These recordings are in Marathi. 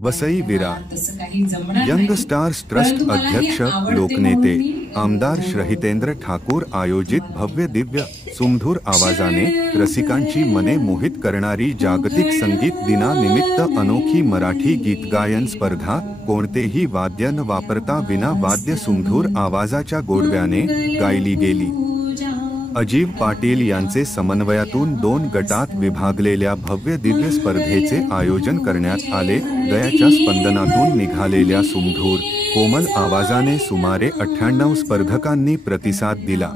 Vasai Virar young stars trust अध्यक्ष लोकनेते आमदार श्रहितेंद्र ठाकूर आयोजित भव्य दिव्य सुमधुर आवाजाने रसिकांची मने मोहित करणारी जागतिक संगीत दिनानिमित्त अनोखी मराठी गीत गायन स्पर्धा कोणतेही वाद्य न वापरता विना वाद्य सुमधुर आवाजाच्या गोडव्याने गायली गेली। अजीव पाटील यांचे समन्वयातून 2 गटात विभागलेल्या भव्य दिव्य स्पर्धेचे आयोजन करण्यात आले। गयाच्या स्पंदनातून निघालेल्या सुमधुर कोमल आवाजाने सुमारे 98 स्पर्धकांनी प्रतिसाद दिला।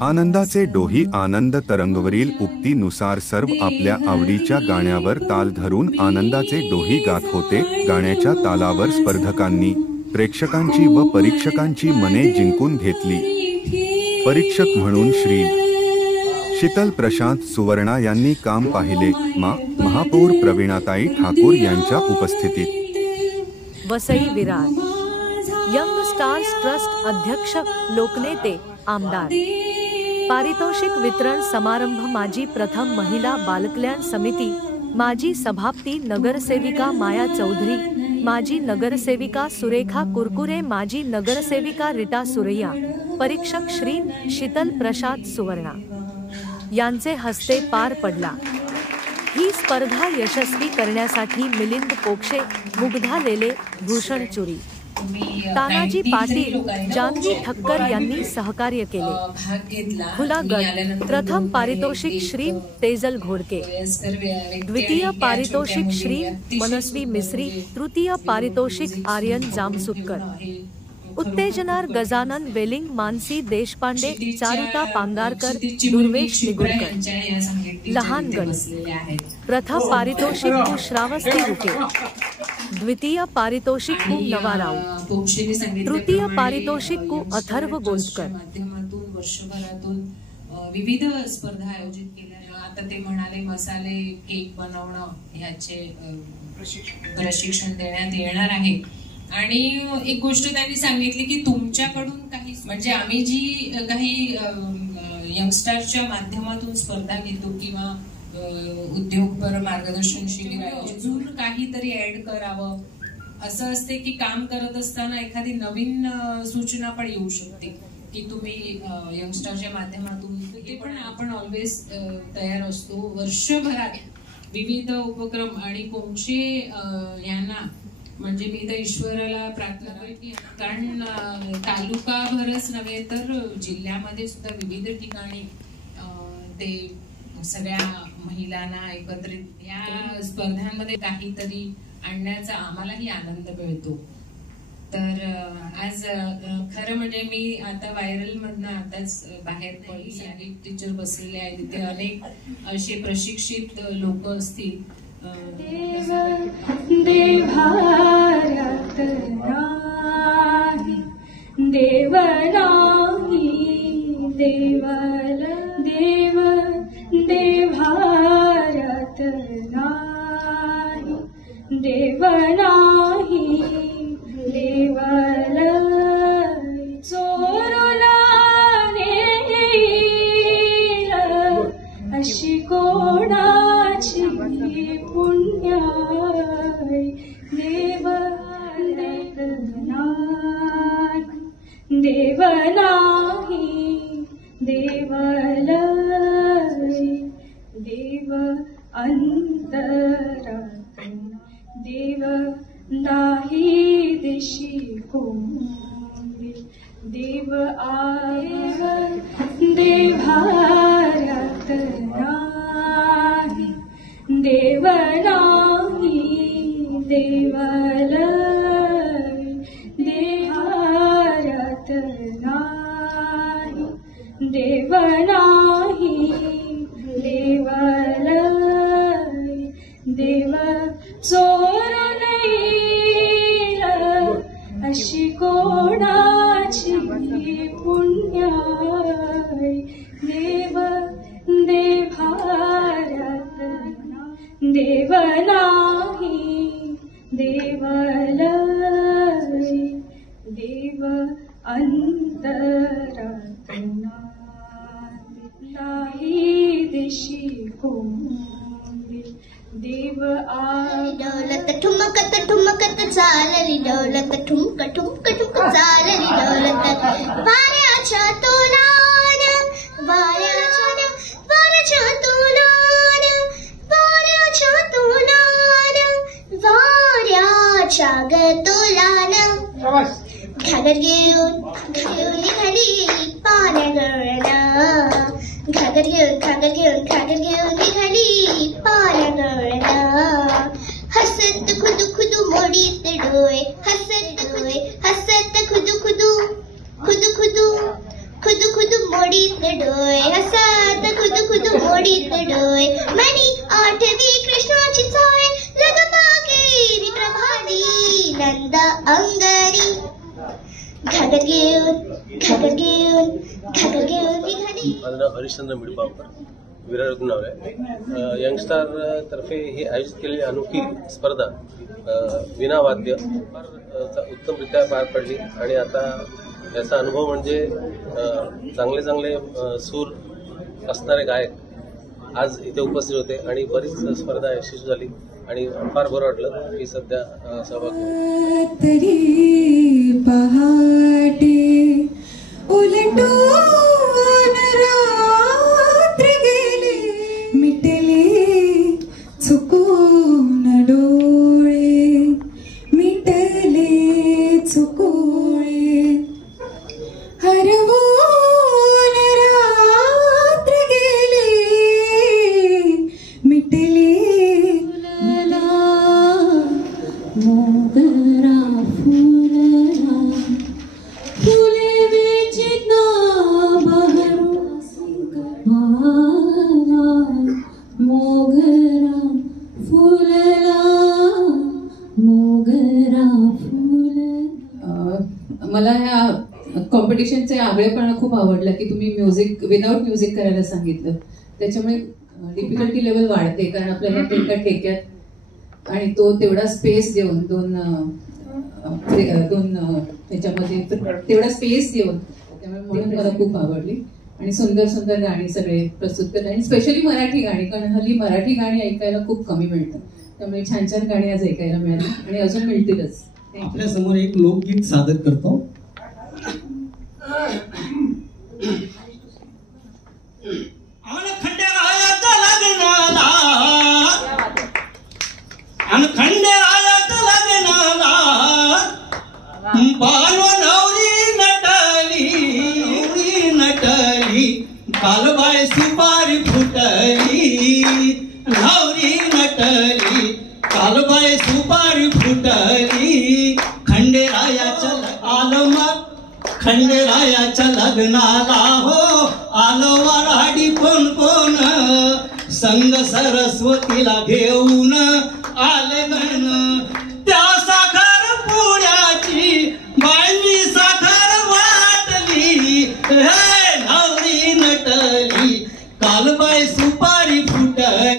आनंदाचे डोही आनंद तरंगवरील उक्तीनुसार सर्व आपल्या आवडीच्या गाण्यावर ताल धरून आनंदाचे डोही गात होते। गाण्याच्या तालावर स्पर्धकांनी प्रेक्षकांची व परीक्षकांची मने जिंकून घेतली। परीक्षक म्हणून श्री शीतल प्रशांत सुवर्णा यांनी काम पाहिले। महापौर प्रवीणाताई ठाकूर यांच्या उपस्थितीत Vasai Virar young stars trust अध्यक्ष लोकनेते आमदार पारितोषिक वितरण समारंभ माजी प्रथम महिला बालकल्याण समिती माजी सभापती नगरसेविका माया चौधरी माजी नगरसेविका सुरेखा कुरकुरे माजी नगरसेविका रीटा सुरैया परीक्षक श्री शीतल प्रशांत सुवर्णा यांचे हस्ते पार पडला। ही स्पर्धा यशस्वी करण्यासाठी मिलिंद पोक्षे मुग्धा लेले भूषण चुरी तानाजी पाटील जानवी ठक्कर यांनी सहकार्य केले। खुला गट प्रथम पारितोषिक श्री तेजल घोडके द्वितीय पारितोषिक श्री मनस्वी मिश्री तृतीय पारितोषिक आर्यन जामसुटकर उत्तेजनार गजानन वेलिंग मानसी देशपांडे चारुता पांगारकर दुर्वेश निगुरकर लहान गट प्रथम पारितोषिक कु श्रावस्ती रुके द्वितीय पारितोषिक कु नवाराव तृतीय पारितोषिक कु अथर्व गोंदकर वर्षभरातून विविध स्पर्धा आयोजित केल्या। आता ते म्हणाले मसाले केक बनवणं याचे प्रशिक्षण देण्यात येणार आहे। आणि एक गोष्ट त्यांनी सांगितली की तुमच्याकडून काही म्हणजे आम्ही जी काही यंगस्टर्सच्या माध्यमातून स्पर्धा घेतो किंवा उद्योगपर मार्गदर्शन शिबिर अजून काहीतरी ऍड करावं असं असते की काम करत असताना एखादी नवीन सूचना पण येऊ शकते की तुम्ही यंगस्टरच्या माध्यमातून ते पण आपण ऑलवेज तयार असतो। वर्षभरात विविध उपक्रम आणि कोणचे यांना म्हणजे मी तर ईश्वराला प्रार्थना करते कारण तालुकाभरच नव्हे तर जिल्ह्यामध्ये सुद्धा विविध ठिकाणी ते सगळ्या महिलांना एकत्रित या स्पर्धांमध्ये काहीतरी आणण्याचा आम्हालाही आनंद मिळतो। तर आज खरं म्हणजे मी आता व्हायरल मधनं आताच बाहेर पडली टीचर बसलेले आहे तिथे अनेक असे प्रशिक्षित लोक असतील। देव भारत नाही देव नाही देवल देव देव भारत नाही देव नाही देवल चोरुला नेईल अशी कोणाची पुण्य देव देव नाही देवल देव अंतरा देव नाही दिशी कोणी देव आवर देव भारत नाही देव नाही देवल देहारत नाही देव नाही देवल देव चोर नाही अशी कोणाची पुण्य देव देव भारत देव नाही देवल देव अंतरा नाही दिशी कोणी देव आ दौलत ठुमकत चालली डौलत ठुमक ठुमक ठुमक चालली डौलत वाऱ्याच्या तोलान वाऱ्याच्या तोलान वाऱ्याच्या तोलान वाऱ्याच्या ग तोलान घागर घेऊन निघाली पाण्यागळना घागर घेऊन निघाली पाण्यागळना हसत खुदू खुदू मोडीत डोळे हसत खुदू खुदू मोडीत डोळे हसत खुदू मोडीत डोळे मनी आठवी कृष्णाची चाळे लगमागेरी प्रभाती नंद अंगणी घागर घेऊन निघाली. माझं नाव हरिश्चंद्र मिडबावकर, विरार रुग्णालय. यंगस्टार तर्फे ही आयोजित केलेली अनोखी स्पर्धा विनावाद्य उत्तमरित्या पार पडली आणि आता याचा अनुभव म्हणजे चांगले सूर असणारे गायक आज इथे उपस्थित होते आणि बरीच स्पर्धा यशस्वी झाली आणि फार बरं वाटलं की सध्या सहभाग तरी पहाटे उलटून रात्र गेले मिटले चुकून डोळे मिटले चुकोळे हरवून रात्र गेले मिटले मोगरा फुलला फुले वेचिता बहरू मोगरा फुलला मोगरा फुलला. मला ह्या कॉम्पिटिशनचे आगळेपणा खूप आवडला की तुम्ही म्युझिक विदाऊट म्युझिक करायला सांगितलं. त्याच्यामुळे डिफिकल्टी लेवल वाढते कारण आपल्याला एका ठेक्यात आणि तो तेवढा स्पेस देऊन दोन त्याच्यामध्ये तेवढा स्पेस देऊन त्यामुळे म्हणून मला खूप आवडली आणि सुंदर गाणी सगळे प्रस्तुत करतात आणि स्पेशली मराठी गाणी कारण हल्ली मराठी गाणी ऐकायला खूप कमी मिळतात त्यामुळे छान गाणी आज ऐकायला मिळाली आणि अजून मिळतीलच. आपल्या समोर एक लोकगीत सादर करतो. नटली कालबाई सुपारी फुटली नवरी नटली कालबाई सुपारी फुटली खंडेरायाच्या लग्नाला हो आलो वराडी कोण संग सरस्वतीला घेऊन आले